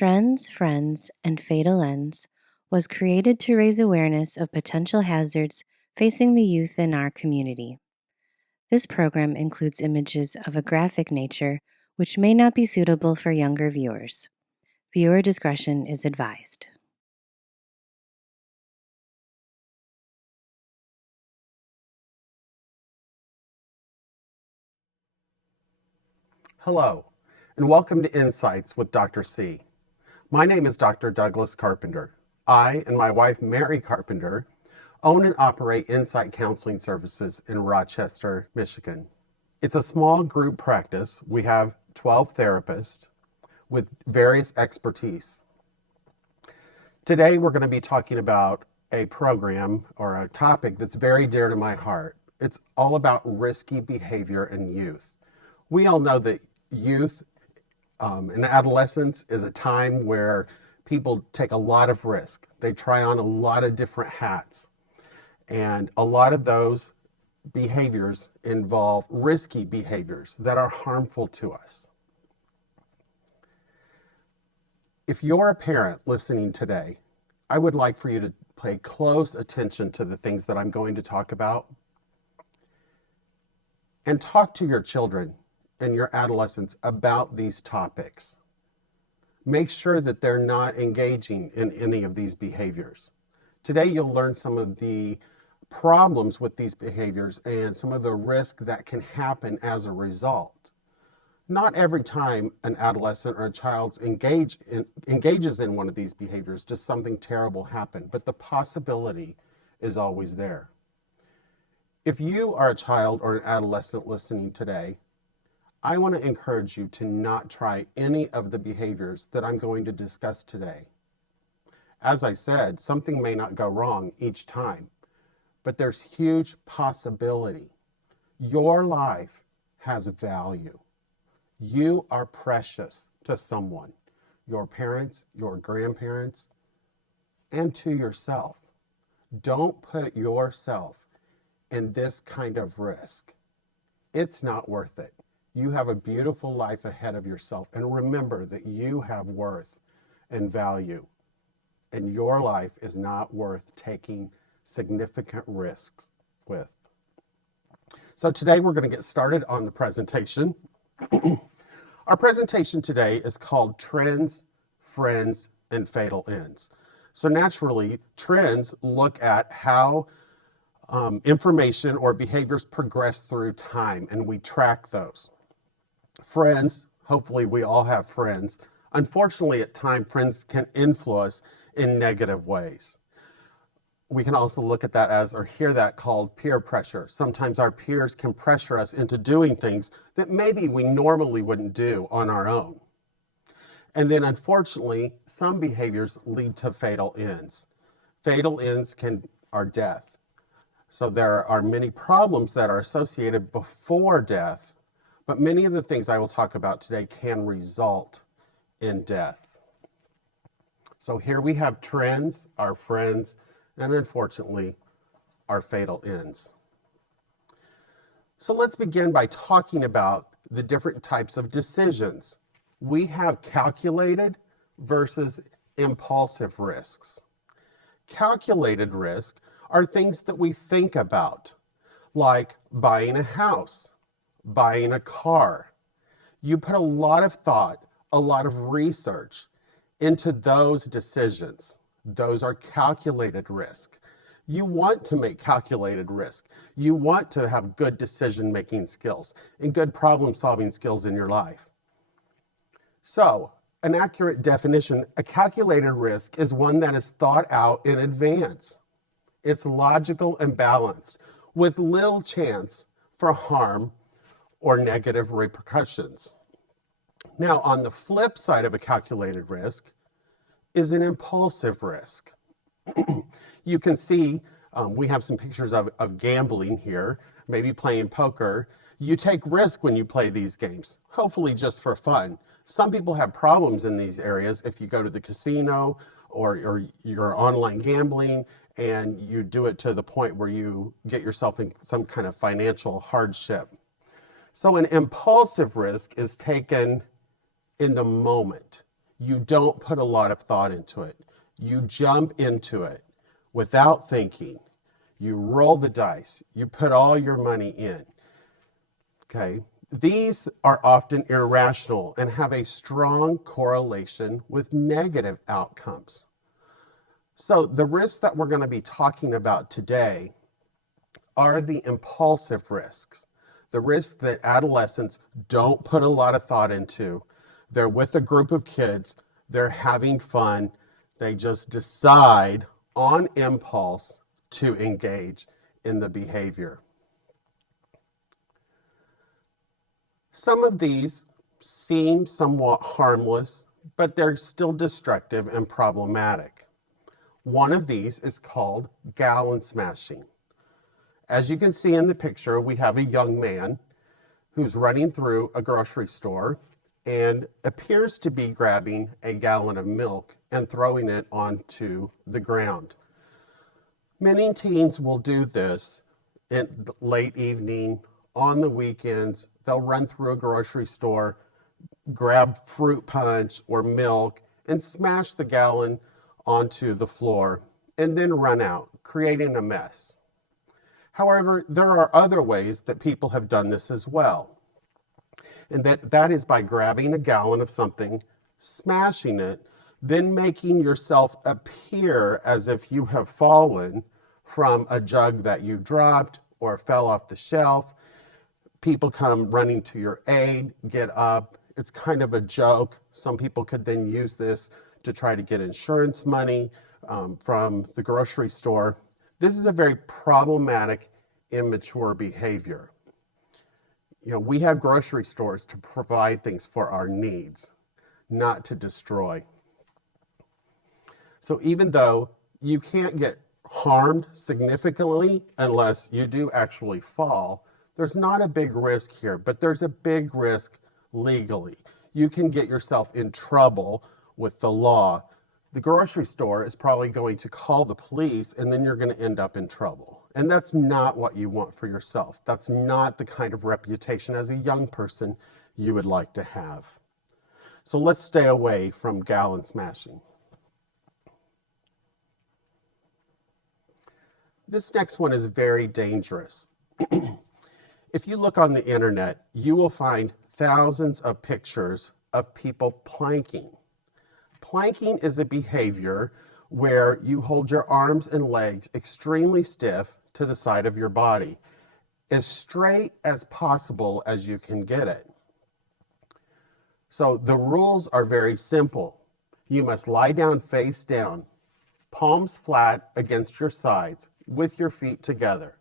Trends, Friends, and Fatal Ends was created to raise awareness of potential hazards facing the youth in our community. This program includes images of a graphic nature which may not be suitable for younger viewers. Viewer discretion is advised. Hello, and welcome to Insights with Dr. C. My name is Dr. Douglas Carpenter. I and my wife, Mary Carpenter, own and operate Insight Counseling Services in Rochester, Michigan. It's a small group practice. We have 12 therapists with various expertise. Today, we're going to be talking about a program or a topic that's very dear to my heart. It's all about risky behavior in youth. We all know that youth and adolescence is a time where people take a lot of risk. They try on a lot of different hats. And a lot of those behaviors involve risky behaviors that are harmful to us. If you're a parent listening today, I would like for you to pay close attention to the things that I'm going to talk about and talk to your children and your adolescents about these topics. Make sure that they're not engaging in any of these behaviors. Today, you'll learn some of the problems with these behaviors and some of the risk that can happen as a result. Not every time an adolescent or a child engages in one of these behaviors does something terrible happen, but the possibility is always there. If you are a child or an adolescent listening today, I want to encourage you to not try any of the behaviors that I'm going to discuss today. As I said, something may not go wrong each time, but there's huge possibility. Your life has value. You are precious to someone, your parents, your grandparents, and to yourself. Don't put yourself in this kind of risk. It's not worth it. You have a beautiful life ahead of yourself. And remember that you have worth and value. And your life is not worth taking significant risks with. So today we're going to get started on the presentation. Our presentation today is called Trends, Friends, and Fatal Ends. So naturally, trends look at how information or behaviors progress through time, and we track those. Friends, hopefully we all have friends. Unfortunately, at times, friends can influence in negative ways. We can also look at that as, or hear that called peer pressure. Sometimes our peers can pressure us into doing things that maybe we normally wouldn't do on our own. And then unfortunately, some behaviors lead to fatal ends. Fatal ends are death. So there are many problems that are associated before death, but many of the things I will talk about today can result in death. So here we have trends, our friends, and unfortunately, our fatal ends. So let's begin by talking about the different types of decisions. We have calculated versus impulsive risks. Calculated risk are things that we think about, like buying a house, buying a car. You put a lot of thought, a lot of research into those decisions. Those are calculated risk. You want to make calculated risk. You want to have good decision-making skills and good problem-solving skills in your life. So, an accurate definition, a calculated risk is one that is thought out in advance. It's logical and balanced, with little chance for harm or negative repercussions. Now, on the flip side of a calculated risk is an impulsive risk. You can see, we have some pictures of gambling here, maybe playing poker. You take risk when you play these games, hopefully just for fun. Some people have problems in these areas if you go to the casino or you're online gambling and you do it to the point where you get yourself in some kind of financial hardship. So an impulsive risk is taken in the moment. You don't put a lot of thought into it. You jump into it without thinking. You roll the dice. You put all your money in. Okay? These are often irrational and have a strong correlation with negative outcomes. So the risks that we're going to be talking about today are the impulsive risks, the risks that adolescents don't put a lot of thought into. They're with a group of kids, they're having fun, they just decide on impulse to engage in the behavior. Some of these seem somewhat harmless, but they're still destructive and problematic. One of these is called gallon smashing. As you can see in the picture, we have a young man who's running through a grocery store and appears to be grabbing a gallon of milk and throwing it onto the ground. Many teens will do this in the late evening, on the weekends. They'll run through a grocery store, grab fruit punch or milk, and smash the gallon onto the floor, and then run out, creating a mess. However, there are other ways that people have done this as well. And that is by grabbing a gallon of something, smashing it, then making yourself appear as if you have fallen from a jug that you dropped or fell off the shelf. People come running to your aid, get up. It's kind of a joke. Some people could then use this to try to get insurance money from the grocery store. This is a very problematic, immature behavior. You know, we have grocery stores to provide things for our needs, not to destroy. So even though you can't get harmed significantly unless you do actually fall, there's not a big risk here, but there's a big risk legally. You can get yourself in trouble with the law. The grocery store is probably going to call the police, and then you're going to end up in trouble. And that's not what you want for yourself. That's not the kind of reputation as a young person you would like to have. So let's stay away from gallon smashing. This next one is very dangerous. If you look on the internet, you will find thousands of pictures of people planking. Planking is a behavior where you hold your arms and legs extremely stiff to the side of your body, as straight as possible as you can get it. So the rules are very simple. You must lie down face down, palms flat against your sides with your feet together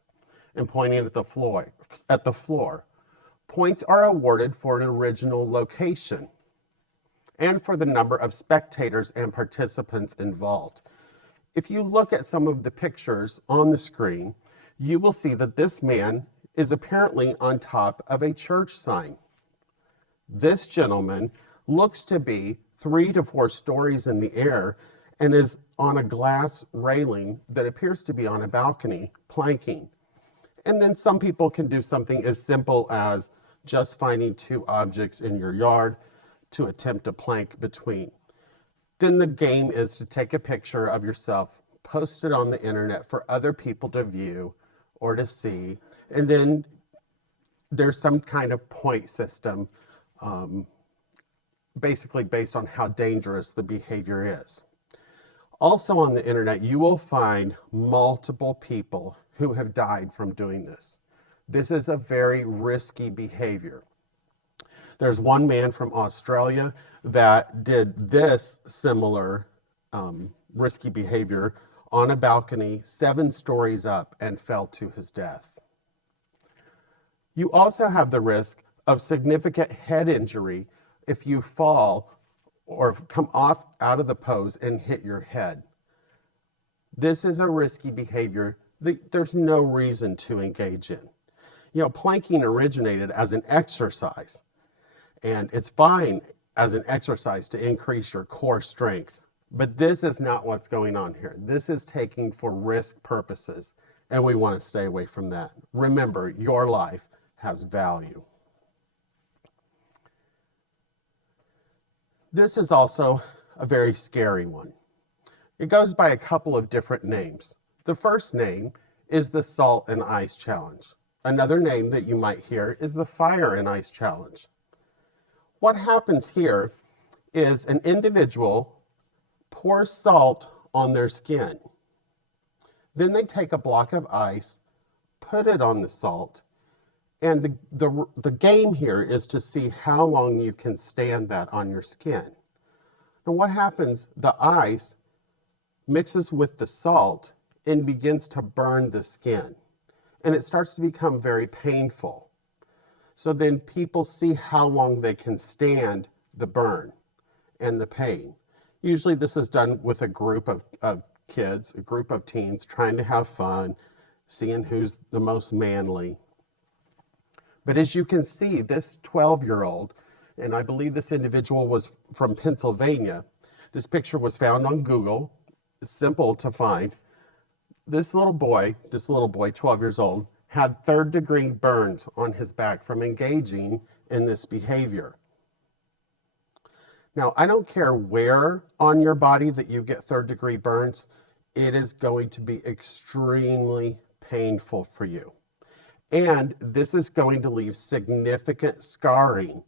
and pointing at the floor. Points are awarded for an original location and for the number of spectators and participants involved. If you look at some of the pictures on the screen, you will see that this man is apparently on top of a church sign. This gentleman looks to be 3 to 4 stories in the air and is on a glass railing that appears to be on a balcony, planking. And then some people can do something as simple as just finding 2 objects in your yard to attempt to plank between. Then the game is to take a picture of yourself, post it on the internet for other people to view or to see, and then there's some kind of point system, basically based on how dangerous the behavior is. Also on the internet, you will find multiple people who have died from doing this. This is a very risky behavior. There's one man from Australia that did this similar risky behavior on a balcony 7 stories up and fell to his death. You also have the risk of significant head injury if you fall or come off out of the pose and hit your head. This is a risky behavior that there's no reason to engage in. You know, planking originated as an exercise, and it's fine as an exercise to increase your core strength. But this is not what's going on here. This is taking for risk purposes, and we want to stay away from that. Remember, your life has value. This is also a very scary one. It goes by a couple of different names. The first name is the Salt and Ice Challenge. Another name that you might hear is the Fire and Ice Challenge. What happens here is an individual pours salt on their skin. Then they take a block of ice, put it on the salt, and the game here is to see how long you can stand that on your skin. And what happens, the ice mixes with the salt and begins to burn the skin. And it starts to become very painful. So then people see how long they can stand the burn and the pain. Usually this is done with a group of kids, a group of teens trying to have fun, seeing who's the most manly. But as you can see, this 12-year-old, and I believe this individual was from Pennsylvania, this picture was found on Google, simple to find. This little boy, 12 years old, had third-degree burns on his back from engaging in this behavior. Now, I don't care where on your body that you get third-degree burns, it is going to be extremely painful for you. And this is going to leave significant scarring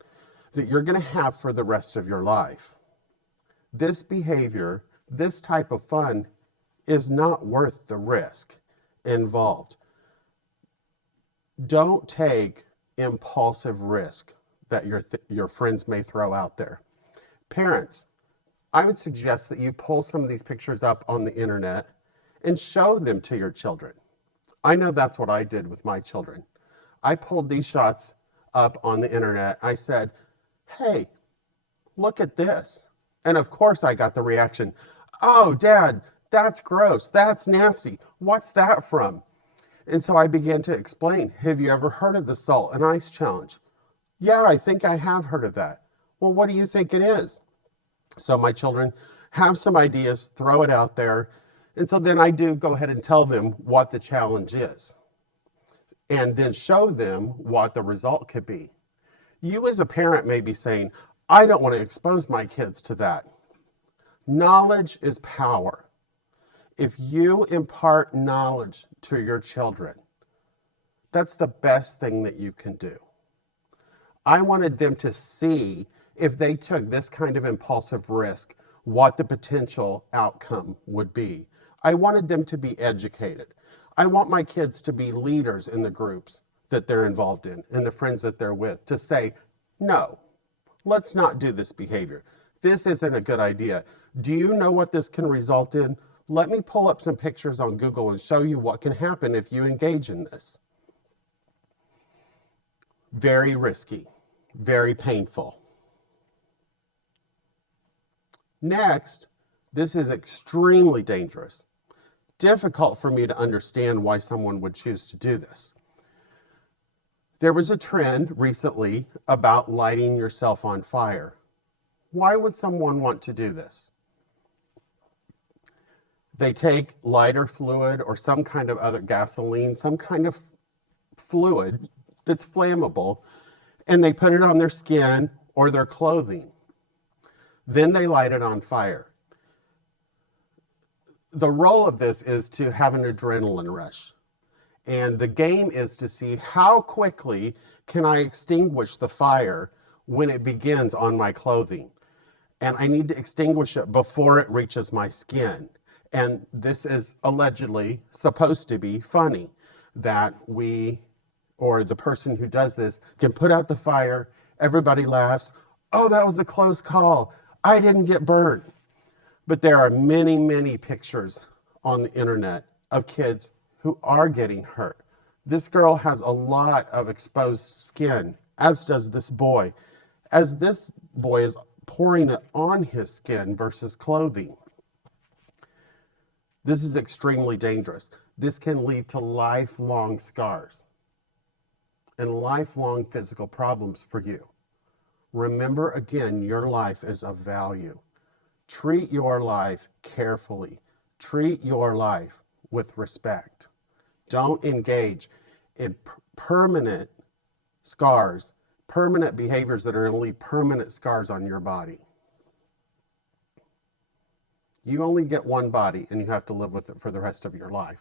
that you're going to have for the rest of your life. This behavior, this type of fun, is not worth the risk involved. Don't take impulsive risk that your friends may throw out there. Parents, I would suggest that you pull some of these pictures up on the internet and show them to your children. I know that's what I did with my children. I pulled these shots up on the internet. I said, hey, look at this. And of course I got the reaction, oh, Dad, that's gross. That's nasty. What's that from? And so I began to explain, have you ever heard of the Salt and Ice Challenge? Yeah, I think I have heard of that. Well, what do you think it is? So my children have some ideas, throw it out there. And so then I do go ahead and tell them what the challenge is and then show them what the result could be. You as a parent may be saying, I don't want to expose my kids to that. Knowledge is power. If you impart knowledge to your children, that's the best thing that you can do. I wanted them to see, if they took this kind of impulsive risk, what the potential outcome would be. I wanted them to be educated. I want my kids to be leaders in the groups that they're involved in and the friends that they're with, to say, no, let's not do this behavior. This isn't a good idea. Do you know what this can result in? Let me pull up some pictures on Google and show you what can happen if you engage in this. Very risky, very painful. Next, this is extremely dangerous. Difficult for me to understand why someone would choose to do this. There was a trend recently about lighting yourself on fire. Why would someone want to do this? They take lighter fluid or some kind of other gasoline, some kind of fluid that's flammable, and they put it on their skin or their clothing. Then they light it on fire. The role of this is to have an adrenaline rush. And the game is to see how quickly can I extinguish the fire when it begins on my clothing. And I need to extinguish it before it reaches my skin. And this is allegedly supposed to be funny, that we, or the person who does this, can put out the fire, everybody laughs, oh, that was a close call, I didn't get burned. But there are many, many pictures on the internet of kids who are getting hurt. This girl has a lot of exposed skin, as does this boy, as this boy is pouring it on his skin versus clothing. This is extremely dangerous. This can lead to lifelong scars and lifelong physical problems for you. Remember, again, your life is of value. Treat your life carefully. Treat your life with respect. Don't engage in permanent scars, permanent behaviors that are only permanent scars on your body. You only get one body and you have to live with it for the rest of your life.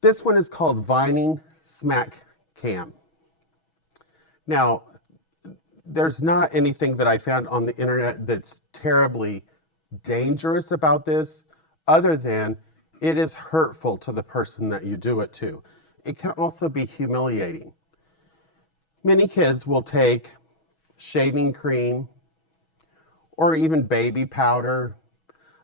This one is called Vining Smack Cam. Now, there's not anything that I found on the internet that's terribly dangerous about this, other than it is hurtful to the person that you do it to. It can also be humiliating. Many kids will take shaving cream or even baby powder.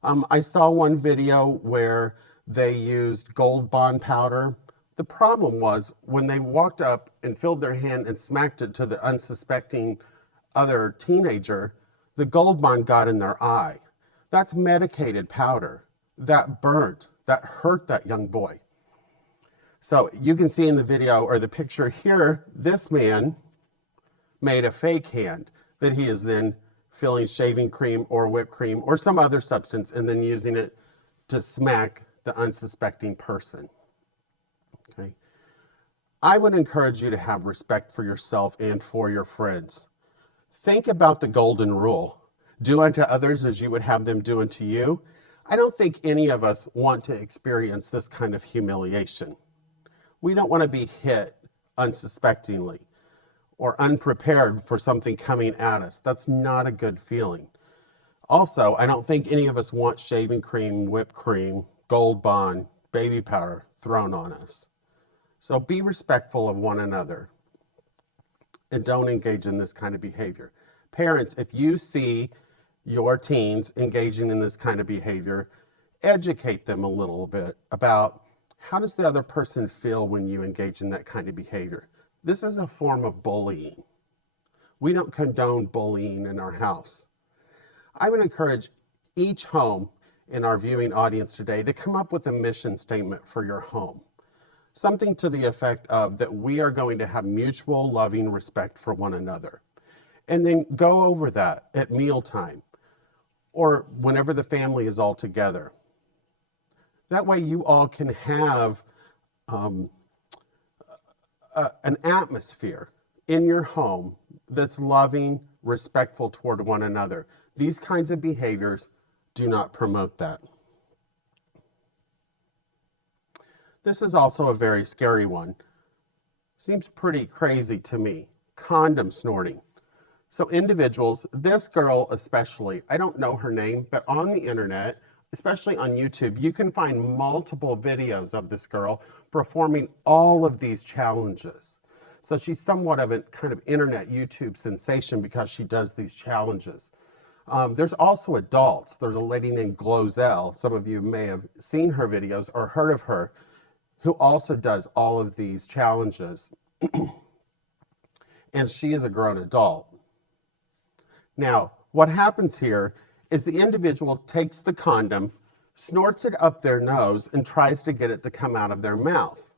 I saw one video where they used Gold Bond powder. The problem was when they walked up and filled their hand and smacked it to the unsuspecting other teenager, the Gold Bond got in their eye. That's medicated powder. That burnt, that hurt that young boy. So you can see in the video or the picture here, this man made a fake hand that he is then filling shaving cream or whipped cream or some other substance and then using it to smack the unsuspecting person. Okay. I would encourage you to have respect for yourself and for your friends. Think about the golden rule. Do unto others as you would have them do unto you. I don't think any of us want to experience this kind of humiliation. We don't want to be hit unsuspectingly or unprepared for something coming at us. That's not a good feeling. Also, I don't think any of us want shaving cream, whipped cream, Gold Bond, baby powder thrown on us. So be respectful of one another and don't engage in this kind of behavior. Parents, if you see your teens engaging in this kind of behavior, educate them a little bit about how does the other person feel when you engage in that kind of behavior. This is a form of bullying. We don't condone bullying in our house. I would encourage each home in our viewing audience today to come up with a mission statement for your home. Something to the effect of that we are going to have mutual loving respect for one another. And then go over that at mealtime or whenever the family is all together. That way you all can have an atmosphere in your home that's loving, respectful toward one another. These kinds of behaviors do not promote that. This is also a very scary one. Seems pretty crazy to me. Condom snorting. So individuals, this girl especially, I don't know her name, but on the internet, especially on YouTube, you can find multiple videos of this girl performing all of these challenges. So she's somewhat of a kind of internet YouTube sensation because she does these challenges. There's also adults. There's a lady named Glozell. Some of you may have seen her videos or heard of her, who also does all of these challenges. And she is a grown adult. Now, what happens here is the individual takes the condom, snorts it up their nose, and tries to get it to come out of their mouth.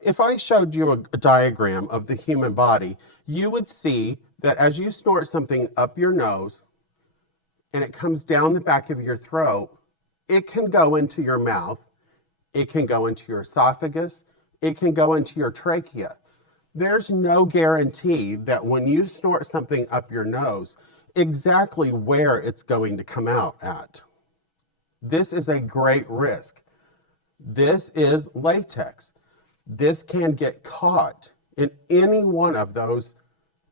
If I showed you a diagram of the human body, you would see that as you snort something up your nose and it comes down the back of your throat, it can go into your mouth, it can go into your esophagus, it can go into your trachea. There's no guarantee that when you snort something up your nose, exactly where it's going to come out at. This is a great risk. This is latex. This can get caught in any one of those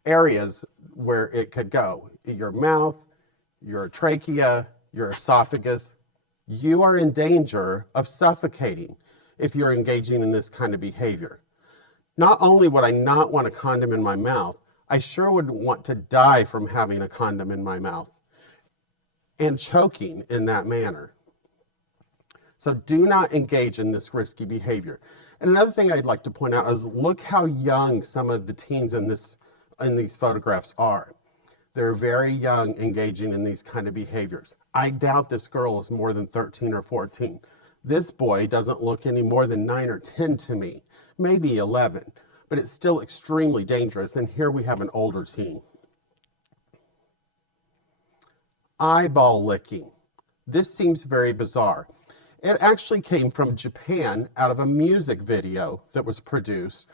areas where it could go. Your mouth, your trachea, your esophagus. You are in danger of suffocating if you're engaging in this kind of behavior. Not only would I not want a condom in my mouth, I sure would want to die from having a condom in my mouth and choking in that manner. So do not engage in this risky behavior. And another thing I'd like to point out is look how young some of the teens in these photographs are. They're very young, engaging in these kind of behaviors. I doubt this girl is more than 13 or 14. This boy doesn't look any more than 9 or 10 to me, maybe 11, but it's still extremely dangerous. And here we have an older teen. Eyeball licking. This seems very bizarre. It actually came from Japan out of a music video that was produced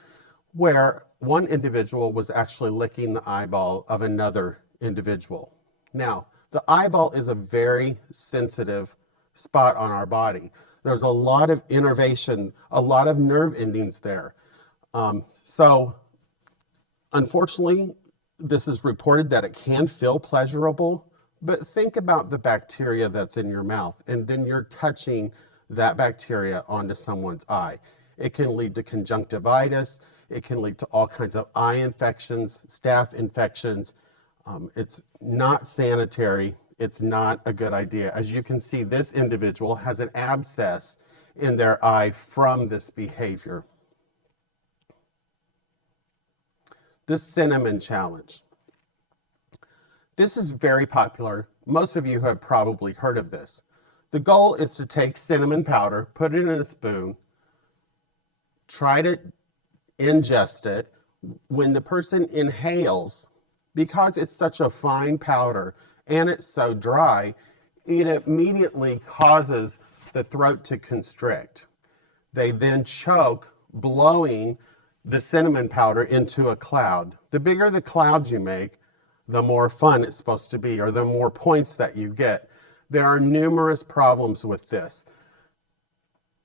where one individual was actually licking the eyeball of another individual. Now, the eyeball is a very sensitive spot on our body. There's a lot of innervation, a lot of nerve endings there. So unfortunately, this is reported that it can feel pleasurable, but think about the bacteria that's in your mouth, and then you're touching that bacteria onto someone's eye. It can lead to conjunctivitis. It can lead to all kinds of eye infections, staph infections. It's not sanitary. It's not a good idea. As you can see, this individual has an abscess in their eye from this behavior. The cinnamon challenge. This is very popular. Most of you have probably heard of this. The goal is to take cinnamon powder, put it in a spoon, try to ingest it. When the person inhales, because it's such a fine powder and it's so dry, it immediately causes the throat to constrict. They then choke, blowing the cinnamon powder into a cloud. The bigger the cloud you make, the more fun it's supposed to be, or the more points that you get. There are numerous problems with this.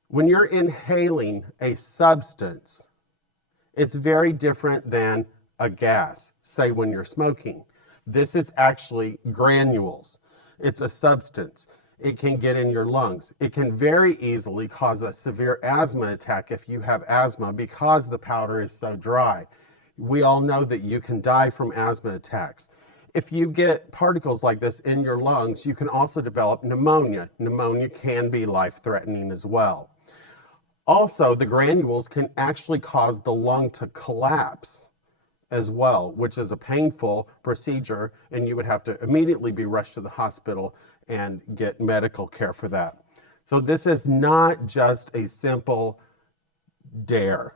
When you're inhaling a substance, it's very different than a gas, say when you're smoking. This is actually granules. It's a substance. It can get in your lungs. It can very easily cause a severe asthma attack if you have asthma because the powder is so dry. We all know that you can die from asthma attacks. If you get particles like this in your lungs, you can also develop pneumonia. Pneumonia can be life-threatening as well. Also, the granules can actually cause the lung to collapse as well, which is a painful procedure, and you would have to immediately be rushed to the hospital and get medical care for that. So this is not just a simple dare.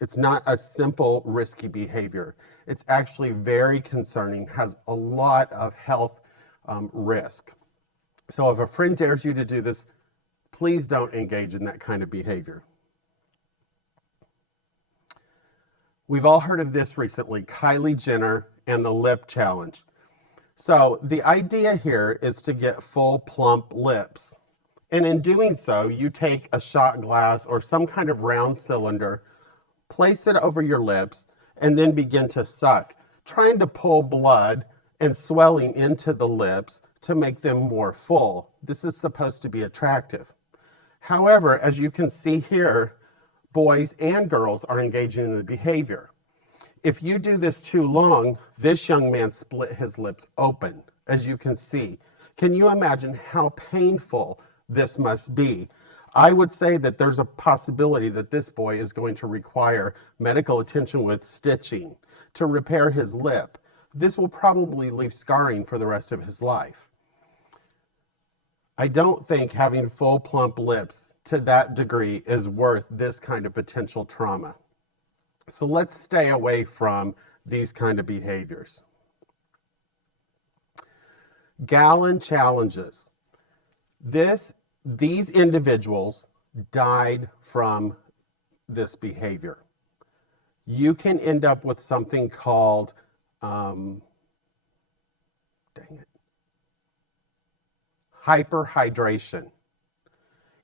It's not a simple risky behavior. It's actually very concerning, has a lot of health risk. So if a friend dares you to do this, please don't engage in that kind of behavior. We've all heard of this recently, Kylie Jenner and the lip challenge. So the idea here is to get full plump lips. And in doing so, you take a shot glass or some kind of round cylinder, place it over your lips, and then begin to suck, trying to pull blood and swelling into the lips to make them more full. This is supposed to be attractive. However, as you can see here, boys and girls are engaging in the behavior. If you do this too long, this young man split his lips open, as you can see. Can you imagine how painful this must be? I would say that there's a possibility that this boy is going to require medical attention with stitching to repair his lip. This will probably leave scarring for the rest of his life. I don't think having full plump lips to that degree is worth this kind of potential trauma. So let's stay away from these kind of behaviors. Gallon challenges. These individuals died from this behavior. You can end up with something called, hyperhydration.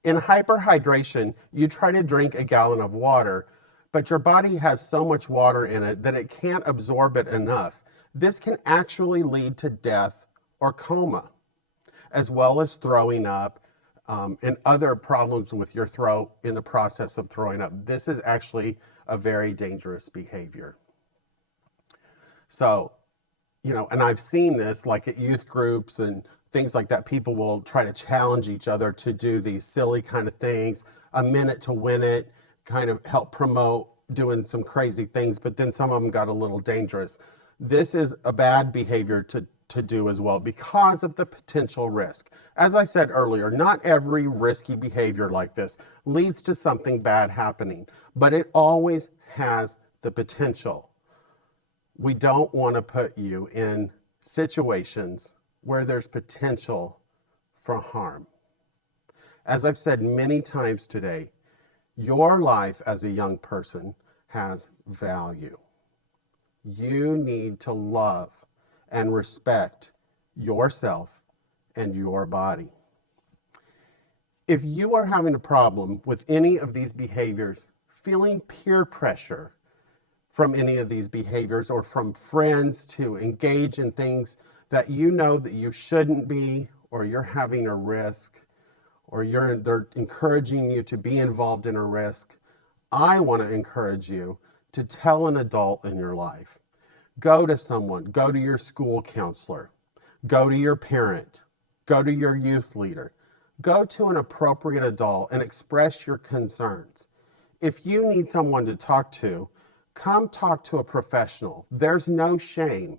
In hyperhydration, you try to drink a gallon of water, but your body has so much water in it that it can't absorb it enough. This can actually lead to death or coma, as well as throwing up and other problems with your throat in the process of throwing up. This is actually a very dangerous behavior. So, and I've seen this like at youth groups and things like that. People will try to challenge each other to do these silly kind of things, a minute to win it, kind of help promote doing some crazy things, but then some of them got a little dangerous. This is a bad behavior to do as well because of the potential risk. As I said earlier, not every risky behavior like this leads to something bad happening, but it always has the potential. We don't want to put you in situations where there's potential for harm. As I've said many times today, your life as a young person has value. You need to love and respect yourself, and your body. If you are having a problem with any of these behaviors, feeling peer pressure from any of these behaviors or from friends to engage in things that you know that you shouldn't be, or you're having a risk, or they're encouraging you to be involved in a risk, I want to encourage you to tell an adult in your life. Go to someone, go to your school counselor, go to your parent, go to your youth leader, go to an appropriate adult and express your concerns. If you need someone to talk to, come talk to a professional. There's no shame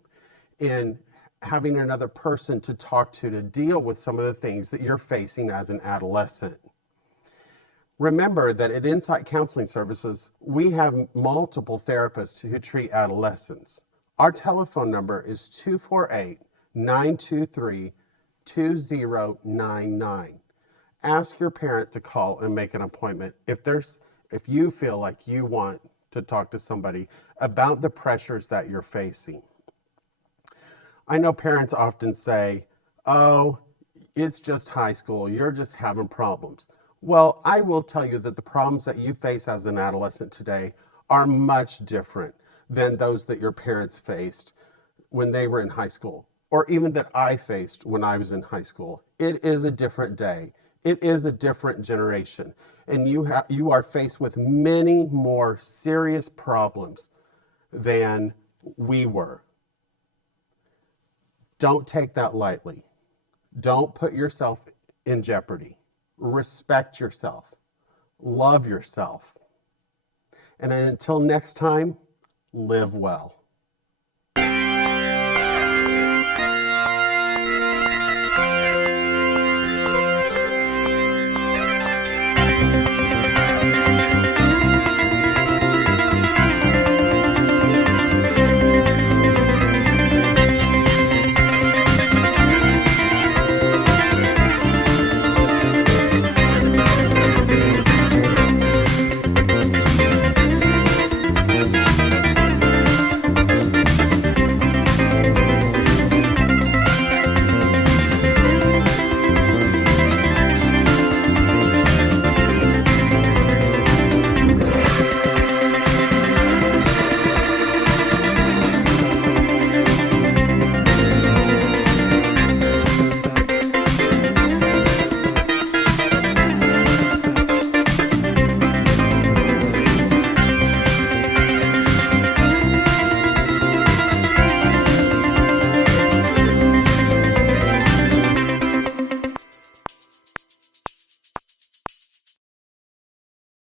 in having another person to talk to deal with some of the things that you're facing as an adolescent. Remember that at Insight Counseling Services, we have multiple therapists who treat adolescents. Our telephone number is 248-923-2099. Ask your parent to call and make an appointment if you feel like you want to talk to somebody about the pressures that you're facing. I know parents often say, oh, it's just high school, you're just having problems. Well, I will tell you that the problems that you face as an adolescent today are much different than those that your parents faced when they were in high school, or even that I faced when I was in high school. It is a different day. It is a different generation. And you are faced with many more serious problems than we were. Don't take that lightly. Don't put yourself in jeopardy. Respect yourself. Love yourself. And until next time, live well.